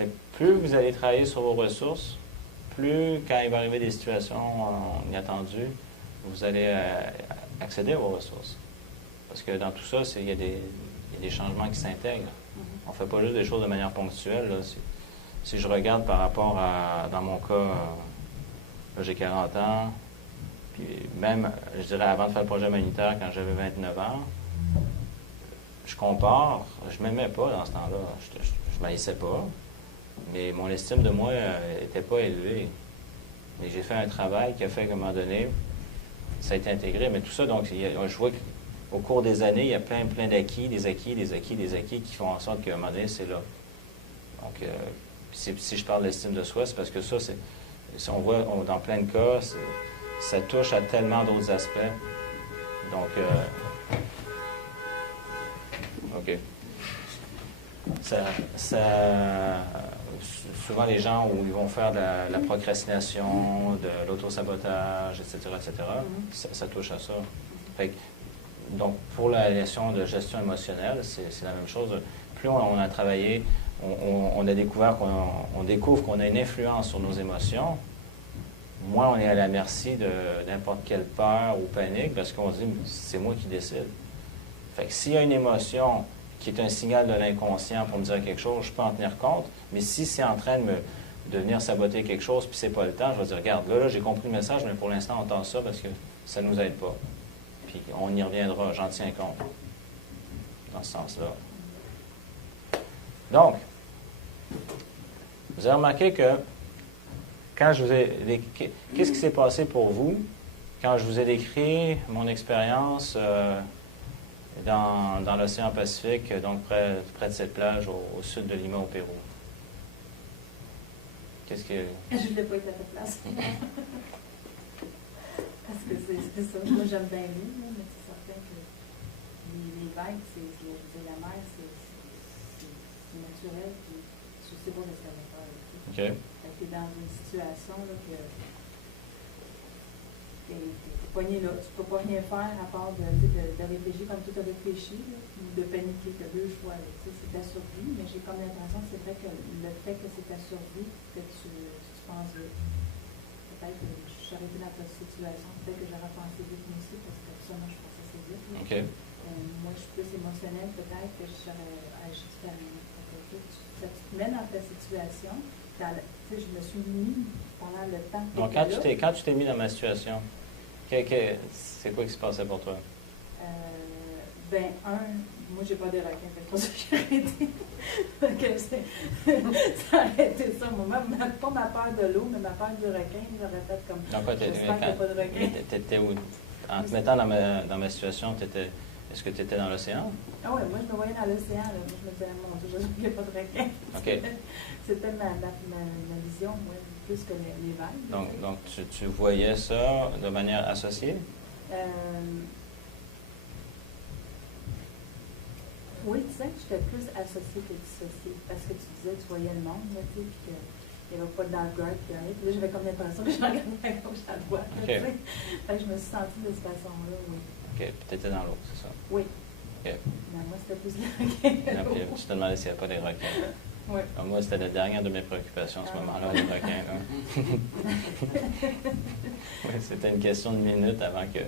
Mais plus vous allez travailler sur vos ressources, plus quand il va arriver des situations inattendues, vous allez accéder à vos ressources. Parce que dans tout ça, il y a des changements qui s'intègrent. On ne fait pas juste des choses de manière ponctuelle. Là. Si je regarde par rapport à, dans mon cas, là, j'ai 40 ans, puis même, je dirais, avant de faire le projet humanitaire, quand j'avais 29 ans, je compare, je ne m'aimais pas dans ce temps-là. Je ne m'haïssais pas, mais mon estime de moi n'était pas élevée. Et j'ai fait un travail qui a fait qu'à un moment donné, ça a été intégré. Mais tout ça, donc, je vois qu'au cours des années, il y a plein d'acquis, des acquis qui font en sorte qu'à un moment donné, c'est là. Donc, si je parle d'estime de soi, c'est parce que ça, si on voit dans plein de cas, ça touche à tellement d'autres aspects. Donc, OK. Souvent, les gens où ils vont faire de la procrastination, de l'autosabotage, etc., ça touche à ça. Fait que, donc, pour la notion de gestion émotionnelle, c'est la même chose. Plus on a travaillé, on a découvert qu'on découvre qu'on a une influence sur nos émotions, moins on est à la merci de n'importe quelle peur ou panique, parce qu'on se dit, c'est moi qui décide. Fait que s'il y a une émotion qui est un signal de l'inconscient pour me dire quelque chose, je peux en tenir compte, mais si c'est en train de venir saboter quelque chose, puis c'est pas le temps, je vais dire, regarde, là j'ai compris le message, mais pour l'instant, on tente ça parce que ça nous aide pas. Puis on y reviendra, j'en tiens compte, dans ce sens-là. Donc, vous avez remarqué que quand je vous ai... Qu'est-ce qui s'est passé pour vous quand je vous ai décrit mon expérience dans l'océan Pacifique, donc près de cette plage au sud de Lima, au Pérou? Qu'est-ce que... Je ne voulais pas être à ta place. Parce que c'est ça. Moi, j'aime bien lire, mais c'est certain que les vagues, la mer, c'est naturel, puis je sais pas ce que ça va faire. OK. Tu es dans une situation là, que tu es pogné là. Tu ne peux pas rien faire à part de réfléchir comme tu as réfléchi, là, ou de paniquer. Tu as deux choix. C'est ta survie, mais j'ai comme l'impression que c'est vrai que le fait que c'est ta survie, que tu penses peut-être que je serais été dans ta situation, peut-être que j'aurais pensé vite aussi, parce que absolument je pense assez vite. OK. Moi, je suis plus émotionnelle, peut-être que je serais agi différemment. Ça te met dans ta situation. Je me suis mis pendant le temps. Donc, quand tu t'es mis dans ma situation, c'est quoi qui se passait pour toi? Moi, j'ai pas de requins, c'est pour ça que j'ai arrêté. Ça a arrêté ça. Moi, même pas ma peur de l'eau, mais ma peur du requin, j'aurais fait comme. Donc, j'espère qu'il n'y a pas de requin. T'étais où? En te mettant dans ma situation, est-ce que tu étais dans l'océan? Ah oui, moi, je me voyais dans l'océan. Moi, je me disais, mon Dieu, il n'y a pas de requin. OK. C'était ma vision, moi, plus que les vagues. Donc tu voyais ça de manière associée? Oui, tu sais que j'étais plus associée que dissociée. Parce que tu disais, tu voyais le monde, là, tu sais, puis qu'il n'y avait pas de dark qui arrive. Puis là, j'avais comme l'impression que je regardais à gauche, à droite. Okay. Fait que je me suis sentie de cette façon-là, oui. OK. Puis tu étais dans l'eau, c'est ça? Oui. OK. Mais moi, c'était plus les requins. Puis tu te demandais s'il n'y avait pas des requins. Oui. Donc, moi, c'était la dernière de mes préoccupations à ce moment-là, les requins. Oui, c'était une question de minutes avant que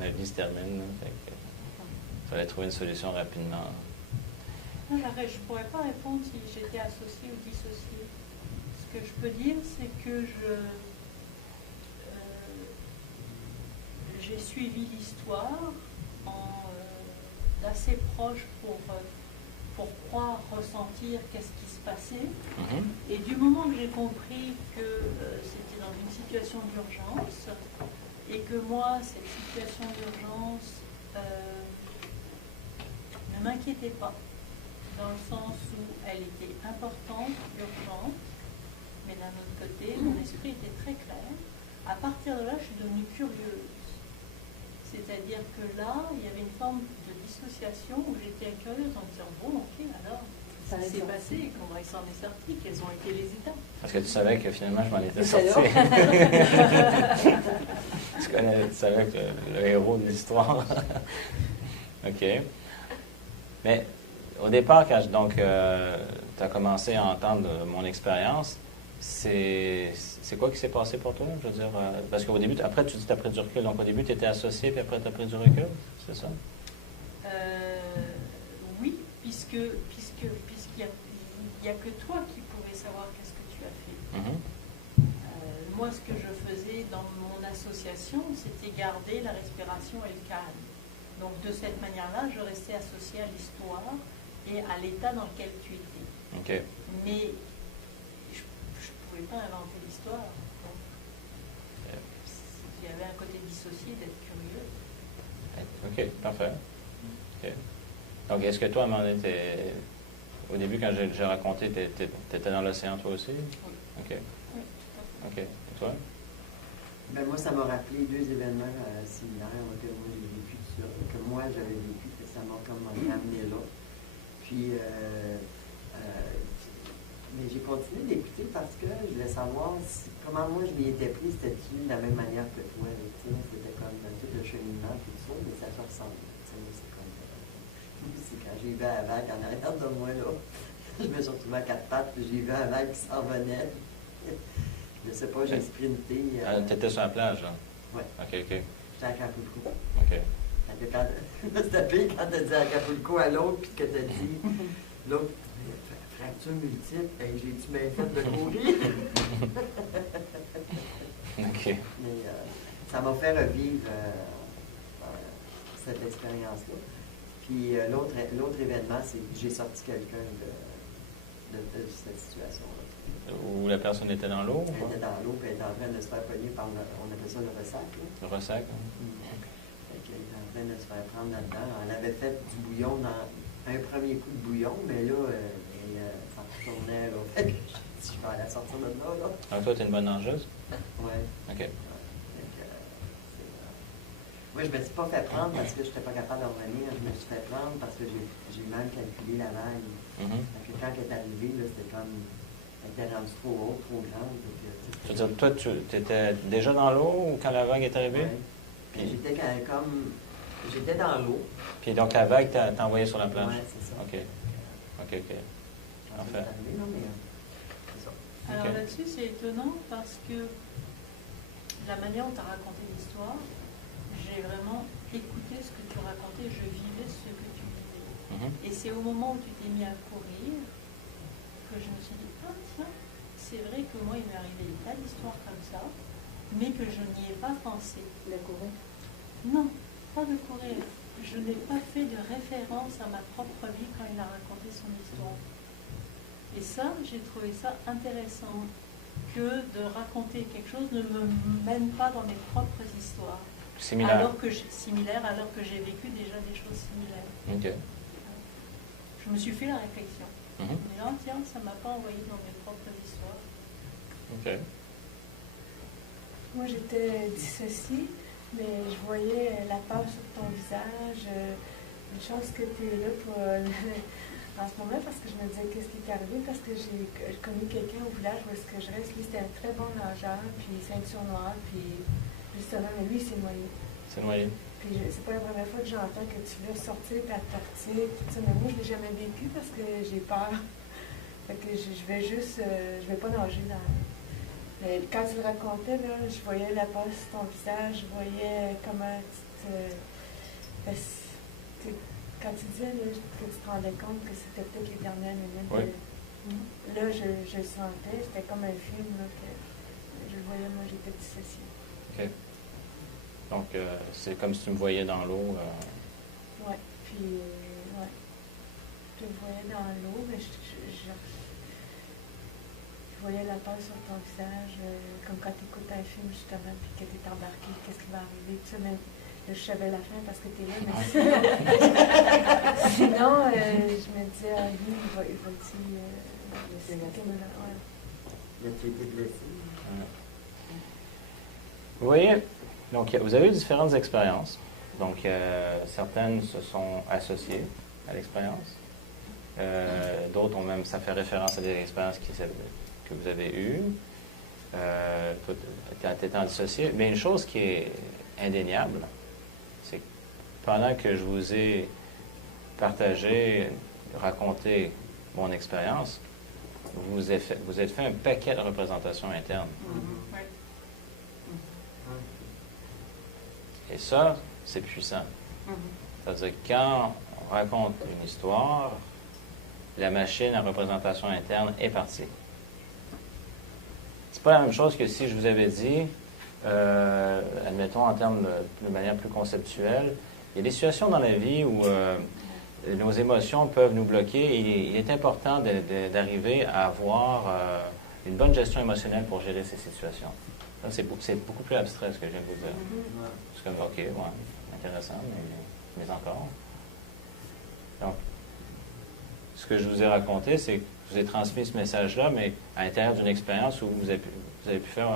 ma vie se termine. Il fallait trouver une solution rapidement. Non, je ne pourrais pas répondre si j'étais associée ou dissociée. Ce que je peux dire, c'est que j'ai suivi l'histoire d'assez proche pour croire, ressentir qu'est-ce qui se passait. Et du moment que j'ai compris que c'était dans une situation d'urgence et que moi, cette situation d'urgence ne m'inquiétait pas, dans le sens où elle était importante, urgente, mais d'un autre côté, mon esprit était très clair. À partir de là, je suis devenue curieuse. C'est-à-dire que là, il y avait une forme de dissociation où j'étais curieuse en me disant, bon, ok, alors, ça s'est passé, comment il s'en est sorti, quelles ont été les étapes. Parce que tu savais que finalement, je m'en étais sorti. Tu savais que le héros de l'histoire. OK. Mais Au départ, quand tu as commencé à entendre mon expérience, c'est quoi qui s'est passé pour toi? Je veux dire, parce qu'au début, après, tu dis que tu as pris du recul. Donc, au début, tu étais associé, puis après, tu as pris du recul, c'est ça? Oui, puisqu'il n'y a que toi qui pouvais savoir qu'est-ce que tu as fait. Mhm. Moi, ce que je faisais dans mon association, c'était garder la respiration et le calme. Donc, de cette manière-là, je restais associée à l'histoire et à l'état dans lequel tu étais. OK. Mais je ne pouvais pas inventer l'histoire. Donc, il y avait un côté dissocié d'être curieux. OK, parfait. OK. Donc, est-ce que toi, à un moment donné, au début, quand j'ai raconté, tu étais dans l'océan toi aussi? Oui. OK. Oui. OK. Et toi? Ben moi, ça m'a rappelé deux événements similaires que moi j'ai vécu tout ça, que moi j'avais vécu, que ça m'a comme ramené là. Puis, mais j'ai continué d'écouter parce que je voulais savoir comment moi je m'y étais pris, c'était-tu de la même manière que toi. C'était comme tout le cheminement, tout ça, mais ça se ressemble. C'est comme c'est quand j'ai vu la vague en arrière de moi, là, je me suis retrouvée à quatre pattes, puis j'ai vu la vague qui s'en venait. Je ne sais pas, j'ai sprinté. Tu étais sur la plage, là? Oui. OK, OK. J'étais à Acapulco. OK. C'était pire quand tu as dit Acapulco à l'autre, puis que tu as dit l'autre, fracture multiple, hey, j'ai-tu bien fait de courir? OK. Mais ça m'a fait revivre cette expérience-là. Puis l'autre événement, c'est que j'ai sorti quelqu'un de cette situation-là. Où la personne était dans l'eau? Elle était dans l'eau, puis elle était en train de se faire pogner par, on appelle ça le ressac. Là. Le ressac? Fait qu'elle était en train de se faire prendre là-dedans. On avait fait du bouillon, un premier coup de bouillon, mais là, ça retournait. Là. Fait que j'ai dit, je vais aller sortir de là. Donc toi, tu es une bonne nageuse? Oui. OK. Moi, je ne me suis pas fait prendre parce que je n'étais pas capable de revenir. Je me suis fait prendre parce que j'ai mal calculé la vague. Mm-hmm. Fait que quand elle est arrivée, là, c'était comme... Elle était rendue trop haute, trop grande. Tu veux dire, toi, tu étais déjà dans l'eau quand la vague est arrivée? Oui. Puis j'étais comme... J'étais dans l'eau. Puis donc la vague t'a envoyé sur la plage? Oui, c'est ça. OK. OK. Parfait. C'est ça. Alors Ok. là-dessus, c'est étonnant parce que la manière dont tu as raconté l'histoire, j'ai vraiment écouté ce que tu racontais, je vivais ce que tu vivais. Mm-hmm. Et c'est au moment où tu t'es mis à courir que je me suis dit, ah tiens, c'est vrai que moi il m'est arrivé des tas d'histoires comme ça, mais que je n'y ai pas pensé. Le courir. Non, pas de courir. Je n'ai pas fait de référence à ma propre vie quand il a raconté son histoire. Et ça, j'ai trouvé ça intéressant, que de raconter quelque chose ne me mène pas dans mes propres histoires. Similaire. Alors que j'ai vécu déjà des choses similaires. OK. Je me suis fait la réflexion. Mm-hmm. Mais non, tiens, ça ne m'a pas envoyé dans mes propres histoires. OK. Moi, j'étais dissociée, mais je voyais la peur sur ton visage. Une chance que tu es là pour, en ce moment, parce que je me disais qu'est-ce qui est arrivé, parce que j'ai connu quelqu'un au village où est-ce que je reste. Lui, c'était un très bon nageur, puis ceinture noire, puis justement, mais lui, il s'est noyé. C'est noyé. Puis c'est pas la première fois que j'entends que tu veux sortir, puis à partir, tout ça. Mais moi, je l'ai jamais vécu parce que j'ai peur. Fait que je vais juste, je vais pas nager dans... Mais quand tu le racontais, là, je voyais la peur sur ton visage, je voyais comment tu te... Quand tu disais là, que tu te rendais compte que c'était peut-être les dernières minutes, Oui. là, je le sentais, c'était comme un film, là, que je le voyais, moi, j'étais dissociée. OK. Donc, c'est comme si tu me voyais dans l'eau. Oui, puis, ouais. Je le voyais dans l'eau, mais je voyais la peur sur ton visage, comme quand tu écoutes un film, justement, puis que tu es embarqué, qu'est-ce qui va arriver, tout ça, même, je savais la fin parce que tu es là, mais sinon, je me disais, ah, lui, il va-tu... Il a été blessé. Vous voyez, donc vous avez eu différentes expériences. Donc, certaines se sont associées à l'expérience. D'autres ont même, ça fait référence à des expériences que vous avez eues. Quand tu étais en dissocié. Mais une chose qui est indéniable, c'est que pendant que je vous ai partagé raconter mon expérience, vous êtes fait un paquet de représentations internes. Oui. Et ça, c'est puissant. C'est-à-dire que quand on raconte une histoire, la machine à représentation interne est partie. C'est pas la même chose que si je vous avais dit, admettons en termes de manière plus conceptuelle, il y a des situations dans la vie où nos émotions peuvent nous bloquer et il est important d'arriver à avoir une bonne gestion émotionnelle pour gérer ces situations. C'est beaucoup plus abstrait ce que je viens de vous dire. C'est comme, OK, ouais, intéressant, mais encore. Donc, ce que je vous ai raconté, c'est que je vous ai transmis ce message-là, mais à l'intérieur d'une expérience où vous avez pu faire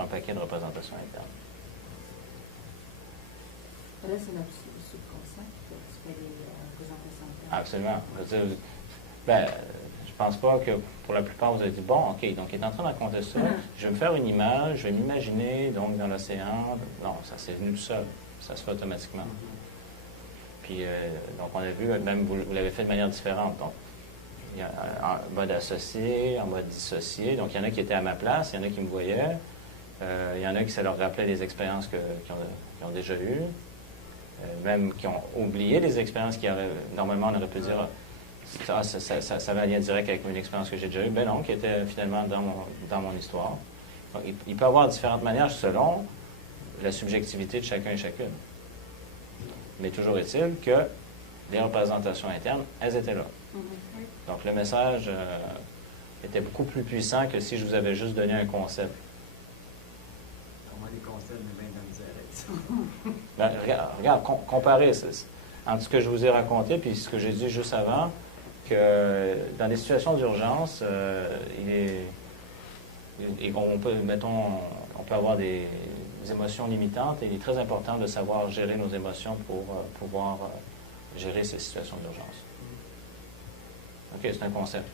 un paquet de représentations internes. Là, c'est notre subconscient qui fait les représentations internes. Absolument. Je veux dire, je pense pas que pour la plupart, vous avez dit, bon, OK, donc il est en train de raconter ça, je vais me faire une image, je vais m'imaginer, donc, dans l'océan. Non, ça s'est venu tout seul. Ça se fait automatiquement. Puis, donc, on a vu, même, vous l'avez fait de manière différente. Donc, il y a en mode associé, en mode dissocié. Donc, il y en a qui étaient à ma place, il y en a qui me voyaient. Il y en a qui, ça leur rappelait des expériences qu'ils ont déjà eues. Même qui ont oublié des expériences qui auraient, normalement, on aurait pu dire, ça va en lien direct avec une expérience que j'ai déjà eue. Ben non, qui était finalement dans mon histoire. Donc, il peut y avoir différentes manières selon la subjectivité de chacun et chacune. Mais toujours est-il que les représentations internes, elles étaient là. Donc, le message était beaucoup plus puissant que si je vous avais juste donné un concept. Moi, les concepts, mais bien dans le Ben, regarde, comparez entre ce que je vous ai raconté puis ce que j'ai dit juste avant, que dans des situations d'urgence, on peut avoir des émotions limitantes et il est très important de savoir gérer nos émotions pour pouvoir gérer ces situations d'urgence. OK, c'est un concept.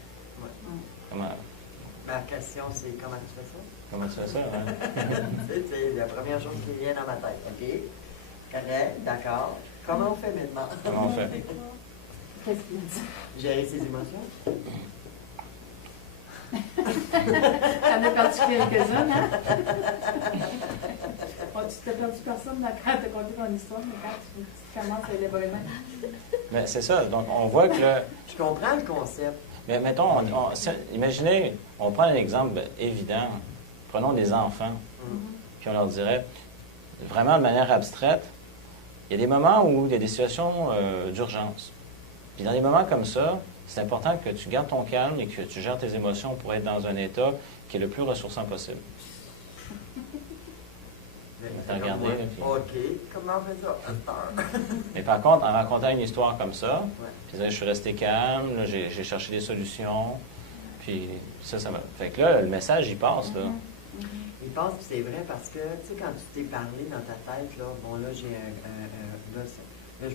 Ouais. Ma question, c'est comment tu fais ça? Comment tu fais ça? Hein? C'est la première chose qui vient dans ma tête. OK? Correct, d'accord. Comment on fait maintenant? Comment on fait? Qu'est-ce qu'il dit? Gérer ses émotions? T'en as perdu quelques-unes, hein? Bon, tu t'es perdu personne quand tu as conté ton histoire, mais quand tu commences à élaborer même. Mais c'est ça. Donc, on voit que là. Je comprends le concept. Mais mettons, imaginez, on prend un exemple évident. Prenons des enfants, puis on leur dirait, vraiment de manière abstraite, il y a des moments où il y a des situations d'urgence. Puis dans des moments comme ça, c'est important que tu gardes ton calme et que tu gères tes émotions pour être dans un état qui est le plus ressourçant possible. T'as regardé, là, puis... OK, comment on fait ça? Mais par contre, en racontant une histoire comme ça, Ouais. puis là, je suis resté calme, là, j'ai cherché des solutions, puis ça m'a... Fait que là, le message, il passe, là. Il passe, puis c'est vrai, parce que, tu sais, quand tu t'es parlé dans ta tête, là, bon, là, là, je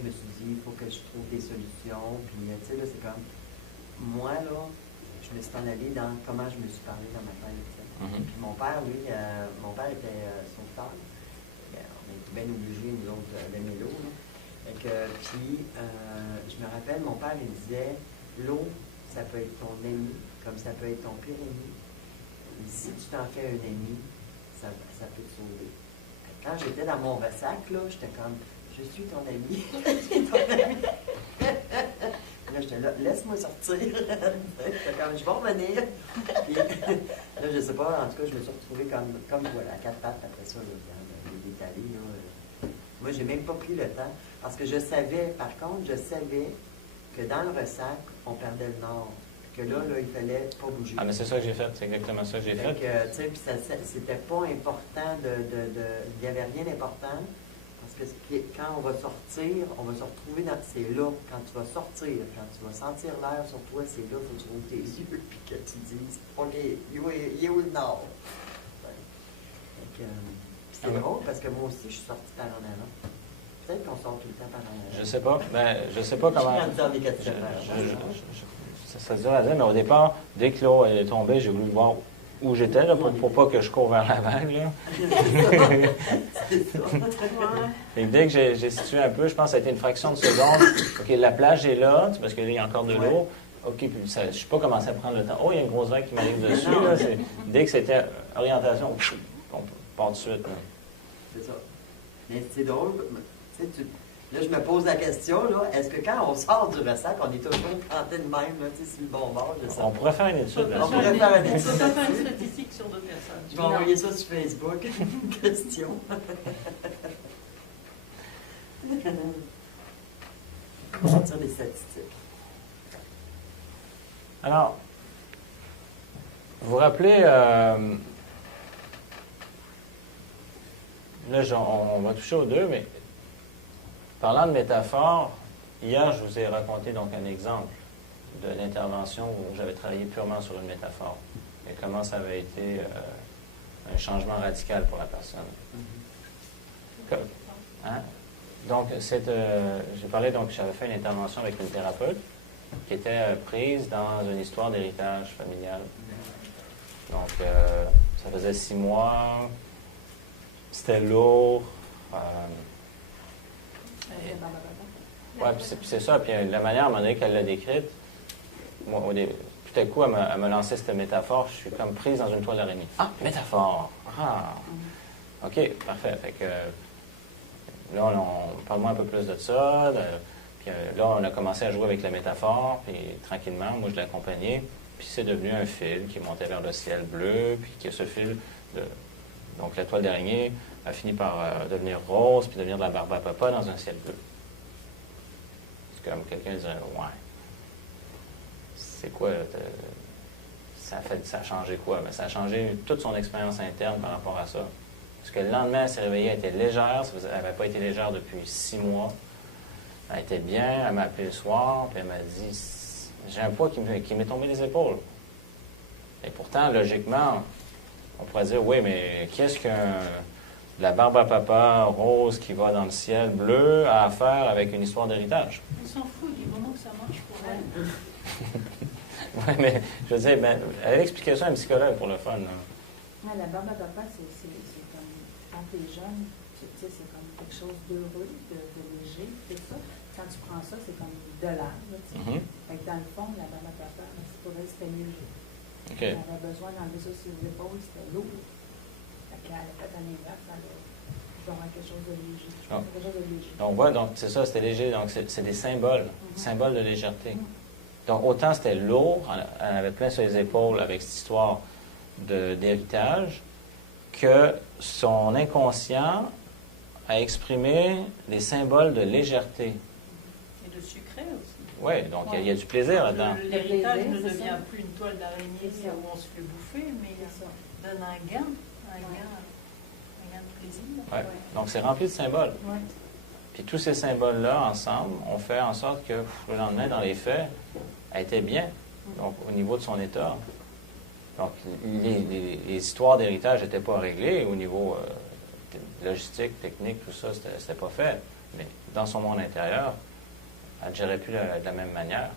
me suis dit, il faut que je trouve des solutions, puis, tu sais, là, c'est comme, moi, là, je me suis en allé dans comment je me suis parlé dans ma tête, tu sais. Puis mon père, lui, mon père était sauveteur. On était bien obligés, nous autres, d'aimer l'eau, là. Puis, je me rappelle, mon père, il disait, l'eau, ça peut être ton ami, comme ça peut être ton pire ennemi. Si tu t'en fais un ami, ça peut te sauver. Quand j'étais dans mon ressac, là, j'étais comme, je suis ton ami, je suis ton ami. Là, j'étais là, laisse-moi sortir. J'étais comme, je vais revenir. Puis, là, je sais pas, en tout cas, je me suis retrouvée comme voilà, à quatre pattes après ça, les détalés, là. Moi, j'ai même pas pris le temps, parce que je savais, par contre, que dans le ressac, on perdait le nord. Que là, il fallait pas bouger. Ah, mais c'est ça que j'ai fait. C'est exactement ça que j'ai fait. Tu sais, puis c'était pas important il n'y avait rien d'important. Parce que quand on va sortir, on va se retrouver dans... C'est là, quand tu vas sortir, quand tu vas sentir l'air sur toi, c'est là qu'il faut que tu ouvres tes yeux puis que tu dises, OK, il est où le nord? C'est drôle parce que moi aussi, je suis sortie par en avant. Peut-être qu'on sort tout le temps par en avant. Je sais pas. Ben, je sais pas comment... Je suis dans des catégories. Ça se dure à dire, mais au départ, dès que l'eau est tombée, j'ai voulu voir où j'étais, là, pour pas que je cours vers la vague, là. C'est ça. Et dès que j'ai situé un peu, je pense que ça a été une fraction de seconde. OK, la plage est là, parce que là, il y a encore de l'eau. OK, puis ça, je ne suis pas commencé à prendre le temps. Oh, il y a une grosse vague qui m'arrive dessus. Là, dès que c'était orientation, on part tout de suite. Là. C'est ça. Mais c'est drôle. Là, je me pose la question, là, est-ce que quand on sort du ressac, on est toujours une trentaine même, là, sur le bon bord? On pourrait faire une étude On pourrait faire une Il étude. faut pas faire une statistique sur 2 personnes. Je vais envoyer ça sur Facebook. Question. On va sortir des statistiques. Alors, vous vous rappelez, là, on va toucher aux deux, mais parlant de métaphore, hier, je vous ai raconté donc un exemple de l'intervention où j'avais travaillé purement sur une métaphore et comment ça avait été un changement radical pour la personne. Hein? Donc, j'ai parlé, donc j'avais fait une intervention avec une thérapeute qui était prise dans une histoire d'héritage familial. Donc, ça faisait 6 mois, c'était lourd. Ouais, puis c'est ça. Puis la manière, à un moment donné, qu'elle l'a décrite, moi, tout à coup, elle m'a lancé cette métaphore. Je suis comme prise dans une toile d'araignée. Ah, métaphore! Ah! OK, parfait. Fait que là, parle-moi un peu plus de ça. Puis là, on a commencé à jouer avec la métaphore, puis tranquillement, moi, je l'ai accompagné. Puis c'est devenu un fil qui montait vers le ciel bleu, puis que ce fil, donc la toile d'araignée, a fini par devenir rose, puis devenir de la barbe à papa dans un ciel bleu. C'est comme quelqu'un dirait, ouais, c'est quoi, ça a changé quoi? Mais ça a changé toute son expérience interne par rapport à ça. Parce que le lendemain, elle s'est réveillée, elle était légère, elle n'avait pas été légère depuis 6 mois. Elle était bien, elle m'a appelé le soir, puis elle m'a dit, j'ai un poids qui m'est tombé des épaules. Et pourtant, logiquement, on pourrait dire, oui, mais qu'est-ce qu'un la barbe à papa rose qui va dans le ciel bleu a à faire avec une histoire d'héritage? On s'en fout du moment que ça marche pour elle. Oui, mais je veux dire, elle expliquait ça à un psychologue pour le fun. Là. Ouais, la barbe à papa, c'est comme, quand tu es jeune, tu sais, c'est comme quelque chose d'heureux, de léger, c'est ça. Quand tu prends ça, c'est comme de l'air. Fait que dans le fond, la barbe à papa, pour elle, c'était léger. Okay. Elle avait besoin d'enlever ça sur les épaules, c'était lourd. Fait qu'elle a fait un inverse, elle a genre quelque chose de léger. Quelque chose de léger. Donc, ouais, donc c'est ça, c'était léger. Donc, c'est des symboles, symboles de légèreté. Donc, autant c'était lourd, elle avait plein sur les épaules avec cette histoire d'héritage, que son inconscient a exprimé des symboles de légèreté. Et de sucré aussi. Oui, donc il y a du plaisir là-dedans. L'héritage ne devient plus une toile d'araignée où on se fait bouffer, mais ça donne un gain de plaisir. Ouais. Donc c'est rempli de symboles. Ouais. Puis tous ces symboles-là, ensemble, ont fait en sorte que le lendemain, dans les faits, elle était bien, donc au niveau de son état. Donc les histoires d'héritage n'étaient pas réglées au niveau logistique, technique, tout ça, c'était pas fait. Mais dans son monde intérieur, elle ne gérait plus de la même manière.